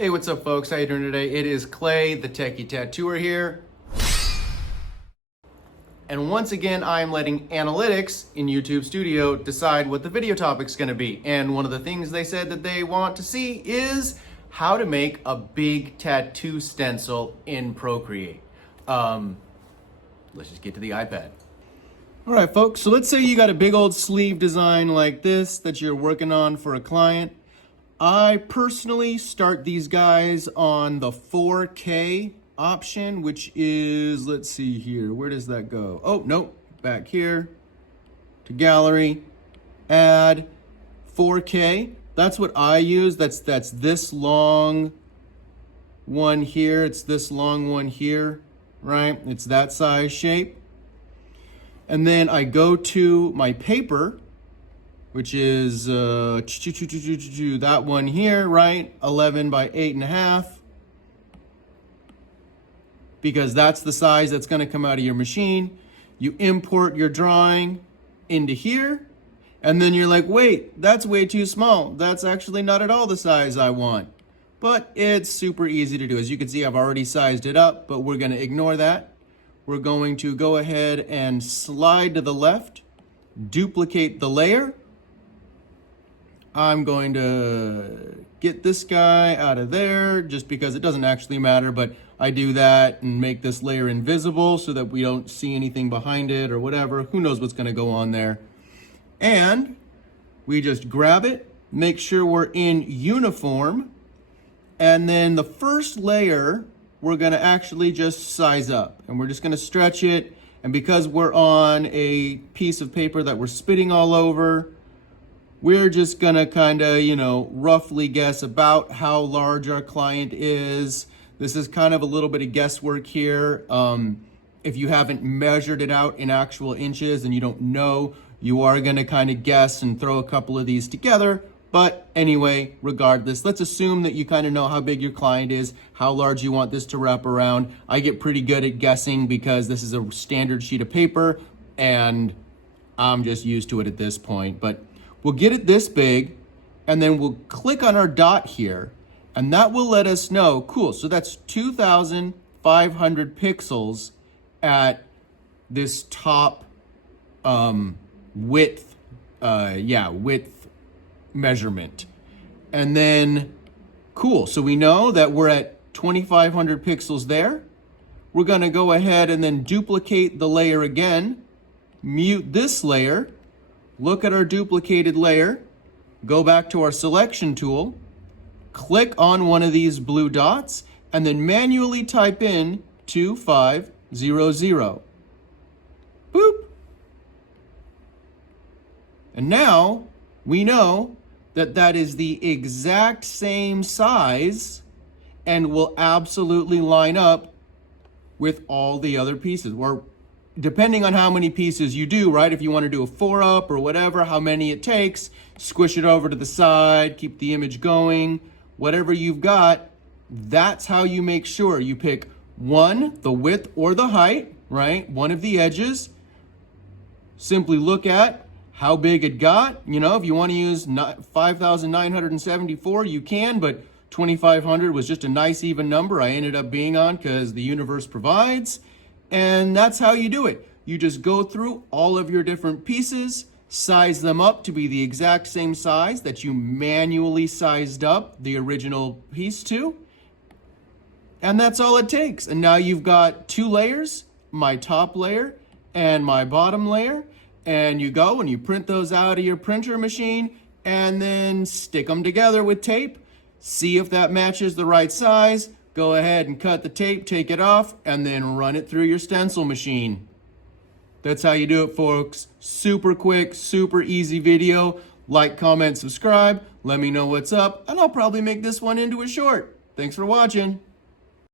Hey, what's up folks? How you doing today? It is Clay, the Techie Tattooer here. And once again, I'm letting analytics in YouTube Studio decide what the video topic's gonna be. And one of the things they said that they want to see is how to make a big tattoo stencil in Procreate. Let's just get to the iPad. All right, folks, so let's say you got a big old sleeve design like this that you're working on for a client. I personally start these guys on the 4K option, which is, let's see here, where does that go? Oh, nope, back here to gallery, add 4K. That's what I use. That's this long one here. It's this long one here, right? It's that size shape. And then I go to my paper, which is that one here, right? 11 by 8.5. Because that's the size that's gonna come out of your machine. You import your drawing into here, and then you're like, wait, that's way too small. That's actually not at all the size I want. But it's super easy to do. As you can see, I've already sized it up, but we're gonna ignore that. We're going to go ahead and slide to the left, duplicate the layer. I'm going to get this guy out of there just because it doesn't actually matter, but I do that and make this layer invisible so that we don't see anything behind it or whatever. Who knows what's gonna go on there. And we just grab it, make sure we're in uniform, and then the first layer, we're gonna actually just size up and we're just gonna stretch it. And because we're on a piece of paper that we're spitting all over, we're just gonna kinda, roughly guess about how large our client is. This is kind of a little bit of guesswork here. If you haven't measured it out in actual inches and you don't know, you are gonna kind of guess and throw a couple of these together. But anyway, regardless, let's assume that you kind of know how big your client is, how large you want this to wrap around. I get pretty good at guessing because this is a standard sheet of paper and I'm just used to it at this point. But we'll get it this big and then we'll click on our dot here and that will let us know, cool, so that's 2,500 pixels at this top width measurement. And then, cool, so we know that we're at 2,500 pixels there. We're gonna go ahead and then duplicate the layer again, mute this layer, look at our duplicated layer, go back to our selection tool, click on one of these blue dots, and then manually type in 2500. Boop. And now we know that that is the exact same size and will absolutely line up with all the other pieces. Or depending on how many pieces you do, right? If you want to do a 4-up or whatever, how many it takes, squish it over to the side, keep the image going, whatever you've got, that's how you make sure you pick one, the width or the height, right? One of the edges. Simply look at how big it got. If you want to use 5,974, you can, but 2,500 was just a nice even number I ended up being on because the universe provides. And that's how you do it. You just go through all of your different pieces, size them up to be the exact same size that you manually sized up the original piece to. And that's all it takes. And now you've got two layers, my top layer and my bottom layer. And you go and you print those out of your printer machine and then stick them together with tape. See if that matches the right size. Go ahead and cut the tape, take it off, and then run it through your stencil machine. That's how you do it, folks. Super quick, super easy video. Like, comment, subscribe. Let me know what's up, and I'll probably make this one into a short. Thanks for watching.